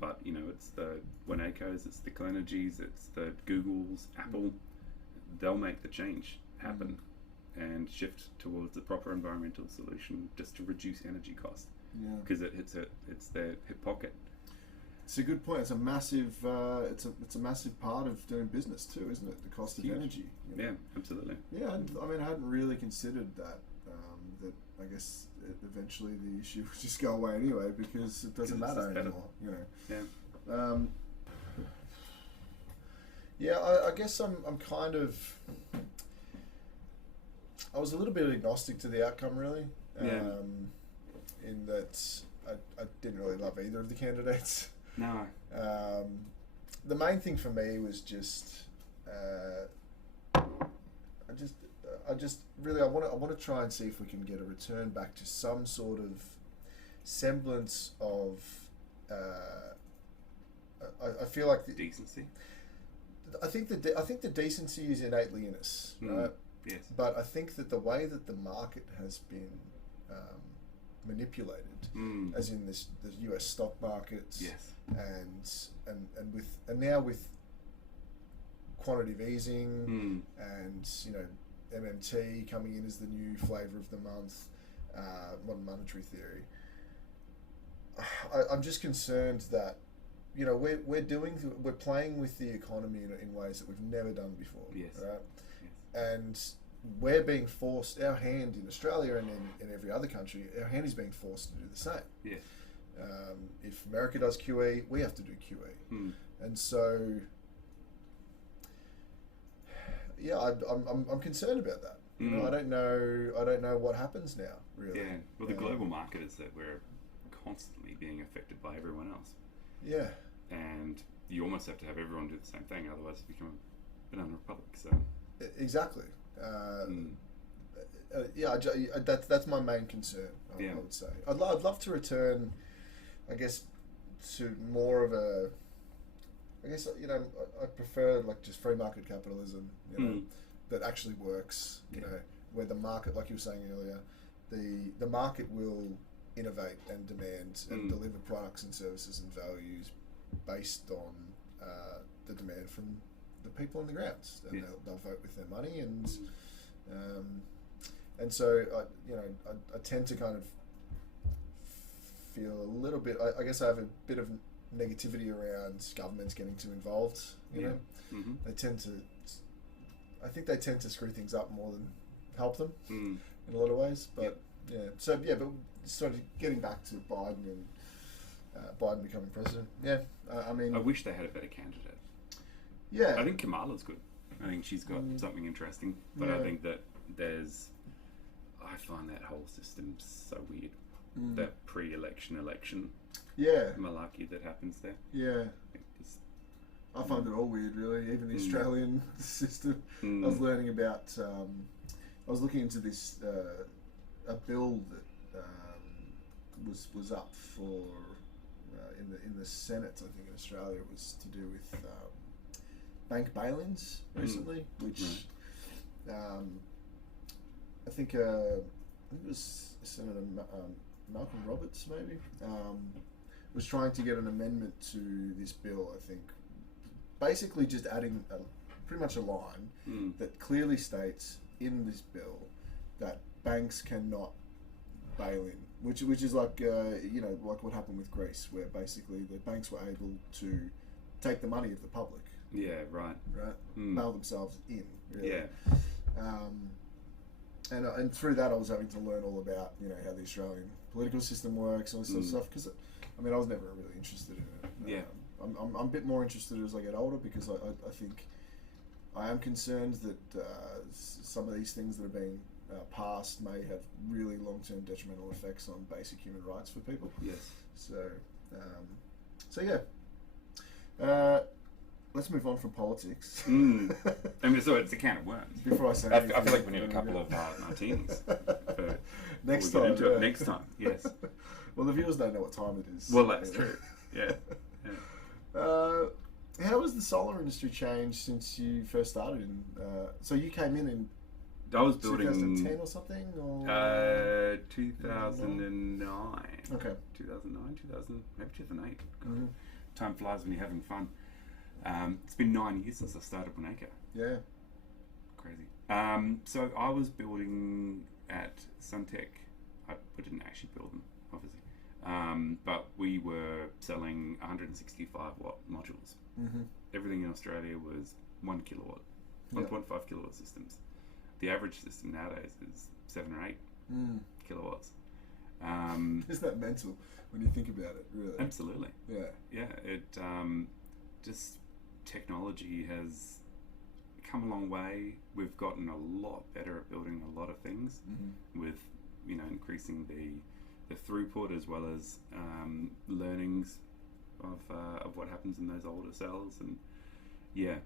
but it's the Winacos, it's the Clenergies, it's the Googles, Apple. They'll make the change happen and shift towards the proper environmental solution just to reduce energy cost. Because it's their hip pocket. It's a good point. It's a massive it's a massive part of doing business too, isn't it? The cost of energy. Yeah, absolutely. Yeah, I mean, I hadn't really considered that. That I guess eventually the issue would just go away anyway because it doesn't matter anymore. I guess I'm kind of. I was a little bit agnostic to the outcome, really. In that I didn't really love either of the candidates. No. The main thing for me was just, I just really I want to try and see if we can get a return back to some sort of semblance of. I feel like decency. I think the decency is innately in us, right? Yes. But I think that the way that the market has been manipulated, as in the US stock markets, yes, and now with quantitative easing and MMT coming in as the new flavour of the month, modern monetary theory. I'm just concerned that we're playing with the economy in ways that we've never done before. Yes. Right? Yes. And we're being forced. Our hand in Australia and in every other country, our hand is being forced to do the same. Yes. If America does QE, we have to do QE. And so, yeah, I'm concerned about that. I don't know what happens now. Really. Yeah. Well, the global market is that we're constantly being affected by everyone else. Yeah. And you almost have to have everyone do the same thing, otherwise you become a banana republic. So. Exactly. That's my main concern. I would say. I'd love to return, I guess, to more of a. I guess I prefer like just free market capitalism. That actually works. Where the market, like you were saying earlier, the market will innovate and demand and deliver products and services and values based on the demand from the people on the grounds, and they'll vote with their money, and so I tend to kind of feel a little bit. I guess I have a bit of negativity around governments getting too involved. They tend to. I think they tend to screw things up more than help them in a lot of ways. But but sort of getting back to Biden and Biden becoming president. I mean, I wish they had a better candidate. Yeah, I think Kamala's good. I think she's got something interesting, but I think that I find that whole system so weird. That pre-election election malarkey that happens there. Yeah. I find it all weird, really. Even the Australian system. I was learning about. I was looking into this a bill that was up for in the Senate. I think in Australia it was to do with bank bail-ins recently, which I think it was Senator Malcolm Roberts maybe was trying to get an amendment to this bill. I think. Basically, just adding pretty much a line that clearly states in this bill that banks cannot bail in, which is like like what happened with Greece, where basically the banks were able to take the money of the public. Yeah, right. Bail themselves in. Really. Yeah. And through that, I was having to learn all about how the Australian political system works and all this sort of stuff. Because I mean, I was never really interested in it. Yeah. I'm a bit more interested as I get older, because I think I am concerned that some of these things that are being passed may have really long-term detrimental effects on basic human rights for people. Yes. So let's move on from politics. I mean, so it's a can of worms. Before I say I feel like we need a couple of martinis. Next time. Next time, yes. Well, the viewers don't know what time it is. Well, that's true. Yeah. How has the solar industry changed since you first started? So you came in I was building 2010 or something, or 2009. Okay. 2009, maybe 2008. God, time flies when you're having fun. It's been 9 years since I started Winaco. Yeah. Crazy. So I was building at Suntech. We didn't actually build them, obviously. But we were selling 165 watt modules. Everything in Australia was 1 kilowatt, 1.5 kilowatt systems. The average system nowadays is 7 or 8 kilowatts. Isn't that mental when you think about it, really? Absolutely. Yeah. Yeah, it just technology has come a long way. We've gotten a lot better at building a lot of things with increasing the throughput as well as learnings of what happens in those older cells. And yeah,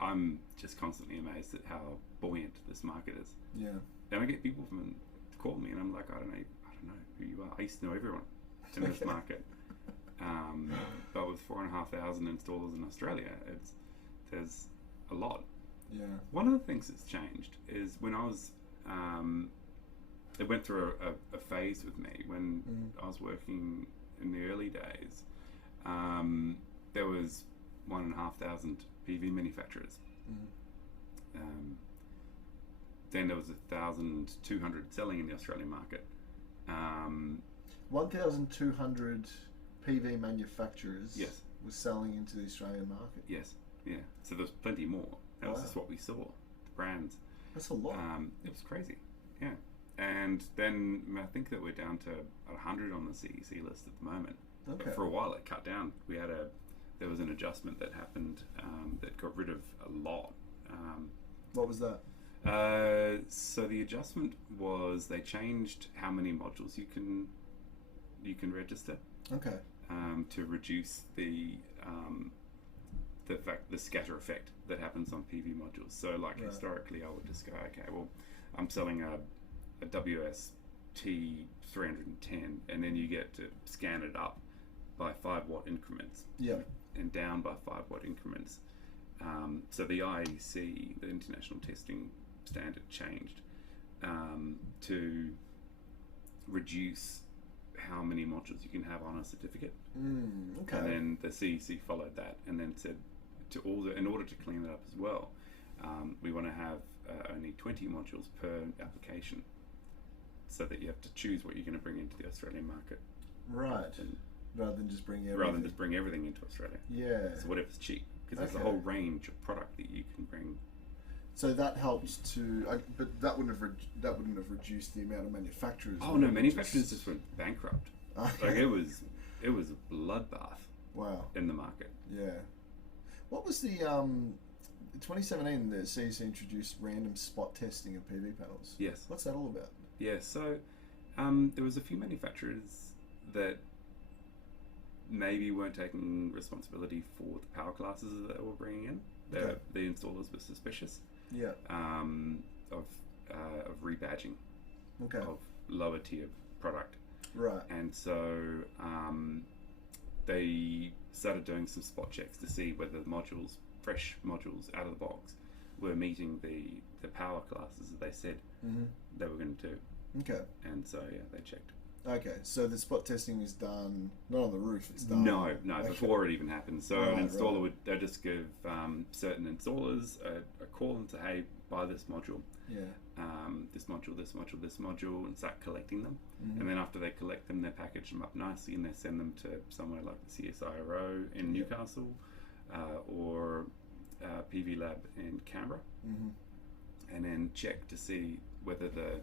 I'm just constantly amazed at how buoyant this market is. Yeah. And I get people from call me, and I'm like, I don't know who you are. I used to know everyone in this market. But with 4,500 installers in Australia, there's a lot. Yeah. One of the things that's changed is when I was, it went through a phase with me when I was working in the early days. There was 1,500 PV manufacturers. Then there was 1,200 selling in the Australian market. 1,200 PV manufacturers. Yes. Was selling into the Australian market. Yes. Yeah. So there's plenty more. That was Wow. just what we saw. The brands. That's a lot. It was crazy. Yeah. And then I think that we're down to 100 on the CEC list at the moment. Okay. But for a while it cut down. There was an adjustment that happened that got rid of a lot. What was that? So the adjustment was they changed how many modules you can register. Okay. To reduce the scatter effect that happens on PV modules. So like Right. historically I would just go, okay, well I'm selling a WST 310 and then you get to scan it up by 5 watt increments. Yeah. And down by 5 watt increments. So the IEC, the International Testing Standard, changed to reduce how many modules you can have on a certificate. Okay. And then the CEC followed that and then said in order to clean it up as well, we want to have only 20 modules per application, so that you have to choose what you're going to bring into the Australian market. Right. And rather than just bring everything. rather than just bring everything into Australia. Yeah. So whatever's cheap, because there's a Okay. whole range of product that you can bring. So that helped to, but that wouldn't have reduced the amount of manufacturers. Oh no, manufacturers just went bankrupt. Okay. Like it was a bloodbath Wow. in the market. Yeah. What was the 2017? The CEC introduced random spot testing of PV panels. Yes. What's that all about? Yeah. So there was a few manufacturers that maybe weren't taking responsibility for the power classes that they were bringing in. Okay. The installers were suspicious Yeah. of rebadging Okay. of lower tier product. Right. And so they started doing some spot checks to see whether the modules, fresh modules out of the box, were meeting the power classes that they said they were going to do. Okay. And so yeah, they checked. Okay. So the spot testing is done not on the roof. It's done. No, Okay. before it even happened. So Right, an installer right. would they just give certain installers a call and say, hey, buy this module. Yeah. This module, this module, this module, and start collecting them. Mhm. And then after they collect them, they package them up nicely and they send them to somewhere like the CSIRO in Yep. Newcastle or PV Lab in Canberra, and then check to see whether the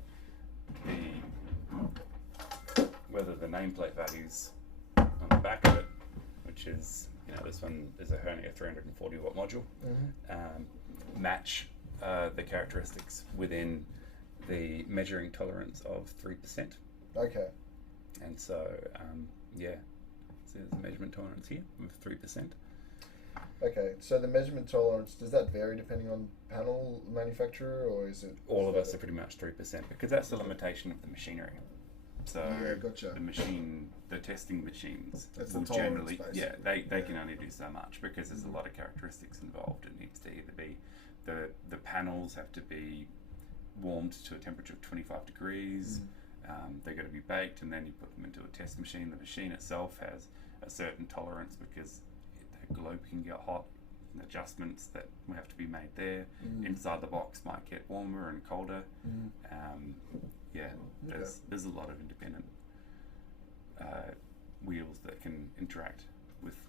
nameplate values on the back of it, which is, this one is only a 340 watt module, match the characteristics within the measuring tolerance of 3%. Okay. And so, so there's a measurement tolerance here of 3%. Okay. So the measurement tolerance, does that vary depending on panel manufacturer, or is it? All of us are pretty much 3% because that's the limitation of the machinery. So Yeah, gotcha. the testing machines That's the will tolerance, generally, basically. they can only do so much because there's a lot of characteristics involved. It needs to either be, the panels have to be warmed to a temperature of 25 degrees, they're going to be baked, and then you put them into a test machine. The machine itself has a certain tolerance because the globe can get hot, and adjustments that will have to be made there. Inside the box might get warmer and colder. There's a lot of independent wheels that can interact with.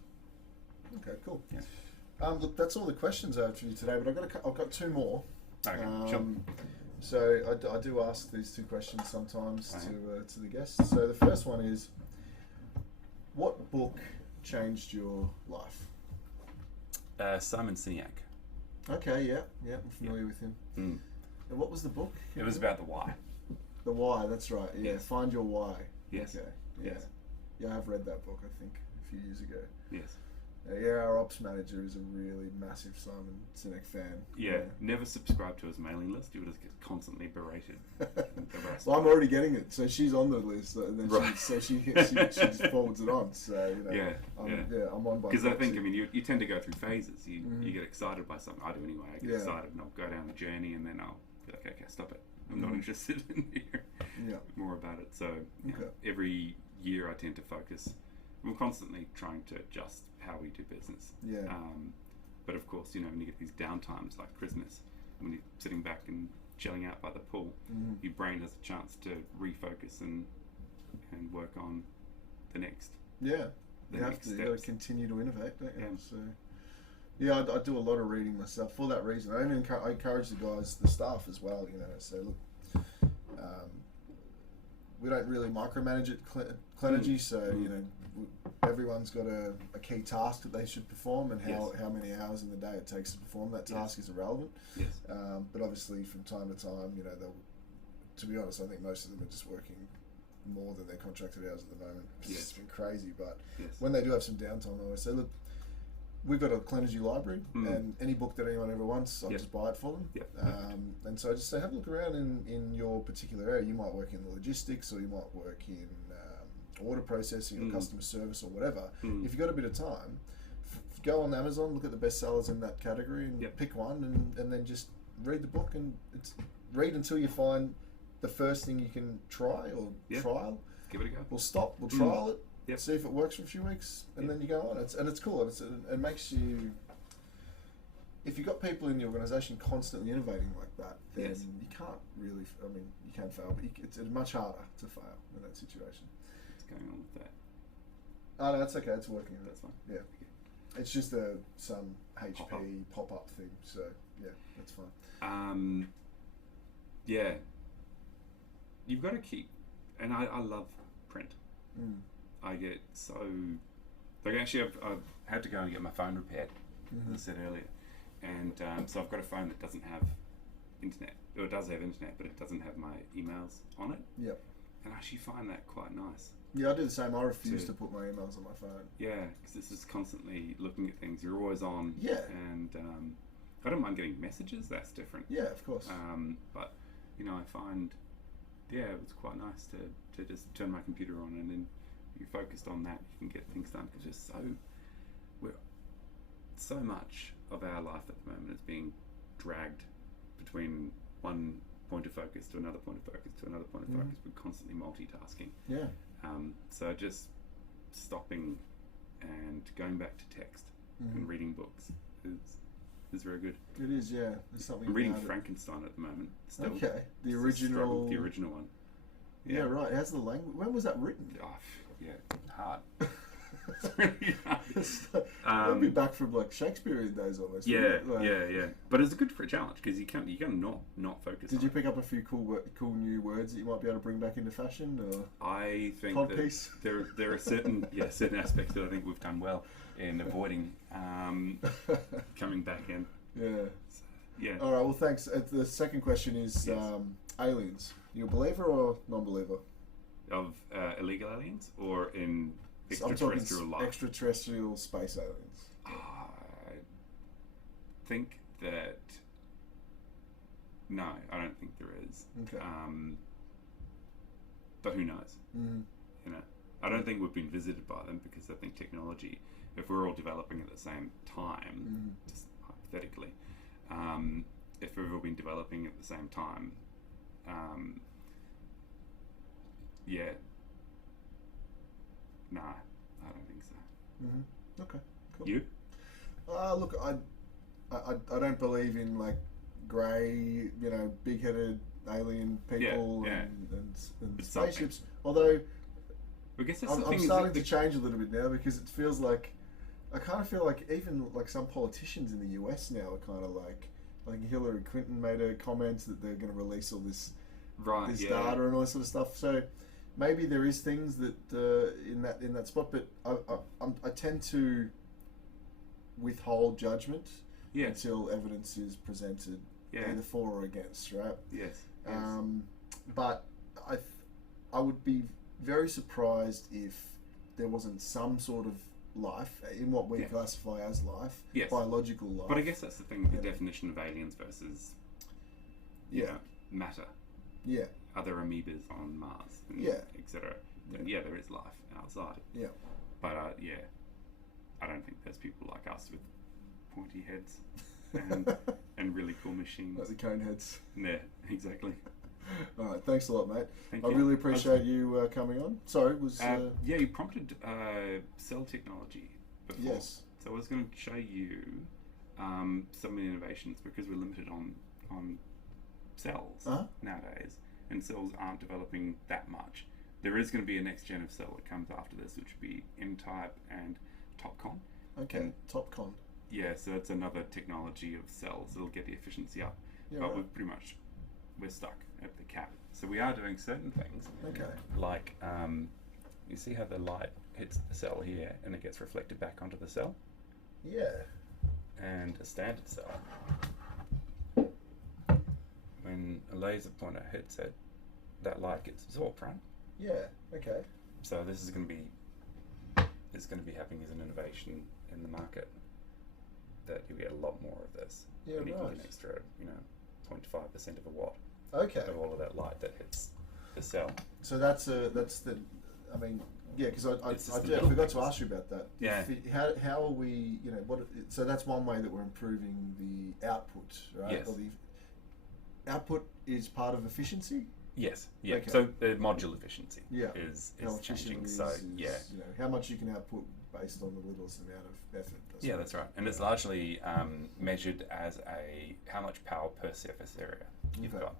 Okay, cool. Yeah. Look, that's all the questions I have for you today, but I've got two more. Okay, sure. So I do ask these two questions sometimes to the guests. So the first one is, what book changed your life? Simon Sinek. Okay, yeah, I'm familiar with him. And what was the book? It was about the why. The Why, that's right. Yeah, Yes. Find Your Why. Yes. Okay. Yeah. Yes. Yeah, I've read that book, I think, a few years ago. Yes. Yeah, our ops manager is a really massive Simon Sinek fan. Yeah, never subscribe to his mailing list. You would just get constantly berated. Well, I'm already getting it, so she's on the list, and then right. she just forwards it on. So I'm on by. Because I think you tend to go through phases. You get excited by something. I do anyway. I get excited and I'll go down the journey, and then I'll be like, okay, stop it. I'm not interested in hearing more about it. So every year I tend to focus. I'm constantly trying to adjust how we do business. Yeah. But of course, when you get these downtimes like Christmas, when you're sitting back and chilling out by the pool, your brain has a chance to refocus and work on the next. Yeah. You have to continue to innovate, don't you? Yeah. So, I do a lot of reading myself for that reason. I encourage the staff as well. So look, we don't really micromanage it, Clenergy. So everyone's got a key task that they should perform, and how many hours in the day it takes to perform that task is irrelevant. Yes. But obviously, from time to time, to be honest, I think most of them are just working more than their contracted hours at the moment. It's been crazy, but when they do have some downtime, I always say, look, we've got a Clenergy library, and any book that anyone ever wants, I'll just buy it for them. And so I just say, have a look around in your particular area. You might work in the logistics, or you might work in order processing or customer service or whatever. If you've got a bit of time, go on Amazon, look at the best sellers in that category, and pick one, and then just read the book, and read until you find the first thing you can try or trial. Give it a go. We'll stop, we'll trial it, see if it works for a few weeks, and then you go on. It's cool. It makes you. If you've got people in the organisation constantly innovating like that, then you can't really. You can fail, but it's much harder to fail in that situation. Going on with that? Oh, no, that's okay. It's working. That's fine. Yeah, it's just some HP pop-up thing. So that's fine. Yeah, you've got to keep, and I love print. I get so like actually I've had to go and get my phone repaired, as I said earlier, and so I've got a phone that doesn't have internet, or it does have internet, but it doesn't have my emails on it. Yep. And I actually find that quite nice. Yeah, I do the same. I refuse to put my emails on my phone. Yeah, because it's just constantly looking at things. You're always on. Yeah. And I don't mind getting messages. That's different. Yeah, of course. But I find, it's quite nice to just turn my computer on, and then you're focused on that. You can get things done, because so much of our life at the moment is being dragged between one point of focus to another point of focus to another point of focus. We're constantly multitasking. Yeah. So just stopping and going back to text and reading books is very good. It is, yeah. There's something. I'm reading Frankenstein at the moment. Still. Okay. The original one. Yeah, right. How's the language? When was that written? Oh, hard. It's really hard. I'll be back from like Shakespearean days almost. Yeah. But it's good for a challenge, because you can not focus. Did you pick up a few cool new words that you might be able to bring back into fashion? Or I think that there are certain aspects that I think we've done well in avoiding coming back in. Yeah. All right. Well, thanks. The second question is aliens. You a believer or non-believer? Of illegal aliens, or in extraterrestrial life? Extraterrestrial space aliens. I think that no, I don't think there is. Okay. But who knows? I don't think we've been visited by them, because I think technology, if we're all developing at the same time, just hypothetically, if we've all been developing at the same time, nah, I don't think so. Okay, cool. You? Look, I don't believe in like grey, big-headed alien people and spaceships. Although I guess I'm starting to change a little bit now, because it feels like I kind of feel like even like some politicians in the US now are kind of like, I think Hillary Clinton made a comment that they're going to release all this data and all this sort of stuff. So maybe there is things that in that spot, but I tend to withhold judgment until evidence is presented, either for or against, right? Yes. But I would be very surprised if there wasn't some sort of life, in what we Yeah. classify as life, Yes. biological life. But I guess that's the thing, the Yeah. definition of aliens versus, you Yeah. know, matter. Yeah. Other amoebas on Mars, and Yeah. etc. Then Yeah. there is life outside. Yeah. But I don't think there's people like us with pointy heads and and really cool machines. Like the cone heads. Yeah, exactly. All right, thanks a lot, mate. Thank I you. really appreciate you coming on. Sorry, was Yeah, you prompted cell technology before. yes. So I was going to show you some of the innovations, because we're limited on cells Uh-huh. nowadays, and cells aren't developing that much. There is going to be a next gen of cell that comes after this, which would be N-type and TopCon. Okay, And- TopCon. Yeah, so that's another technology of cells that'll get the efficiency up. Yeah, But right. we're stuck at the cap. So we are doing certain things, Okay. like you see how the light hits the cell here and it gets reflected back onto the cell? Yeah. And a standard cell, when a laser pointer hits it, that light gets absorbed, right? Yeah. Okay. So this is going to be happening as an innovation in the market, that you get a lot more of this. Yeah, and you can right. get an extra, 0.5% of a watt Okay. of all of that light that hits the cell. So that's the. I mean, yeah, because It's just I the did- I middle forgot to pieces. ask you about that. Yeah. How are we? What? So that's one way that we're improving the output, right? Yes. Or the output is part of efficiency. Yes, yeah. Okay. So the module efficiency Yeah. is How efficient changing. it is, So yeah. how much you can output based on the littlest amount of effort. Yeah, that's right. And it's largely measured as how much power per surface area you've Okay. got.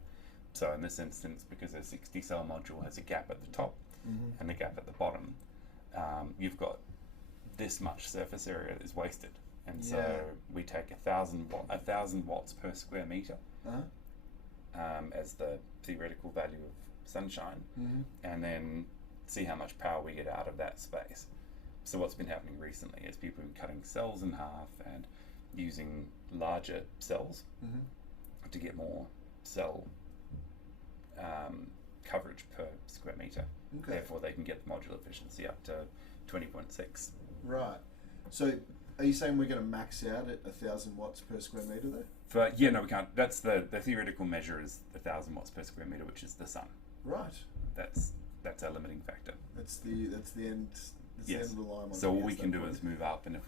So in this instance, because a 60 cell module has a gap at the top Mm-hmm. and a gap at the bottom, you've got this much surface area that is wasted. And so Yeah. we take 1,000 watts per square meter Uh-huh. as the theoretical value of sunshine, Mm-hmm. and then see how much power we get out of that space. So what's been happening recently is people have been cutting cells in half and using larger cells Mm-hmm. to get more cell coverage per square meter. Okay. Therefore, they can get the modular efficiency up to 20.6. Right. So, are you saying we're going to max out at 1,000 watts per square meter there? But yeah, no, we can't. That's the theoretical measure is 1,000 watts per square meter, which is the sun. Right. That's our limiting factor. That's the end. That's the end Yes. of the line. So all we can do is move up, and if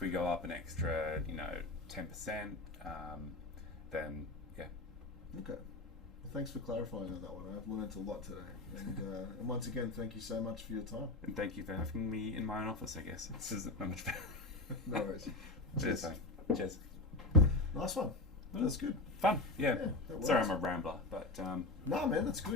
we go up an extra 10%, then yeah. Okay. Well, thanks for clarifying on that one. I've learned a lot today, and once again, thank you so much for your time. And thank you for having me in my own office. I guess this isn't much better. No worries. Cheers. Cheers. Cheers. Nice one. That's good. Fun. Yeah. Yeah, that Sorry, works. I'm a rambler, but No, man, that's good.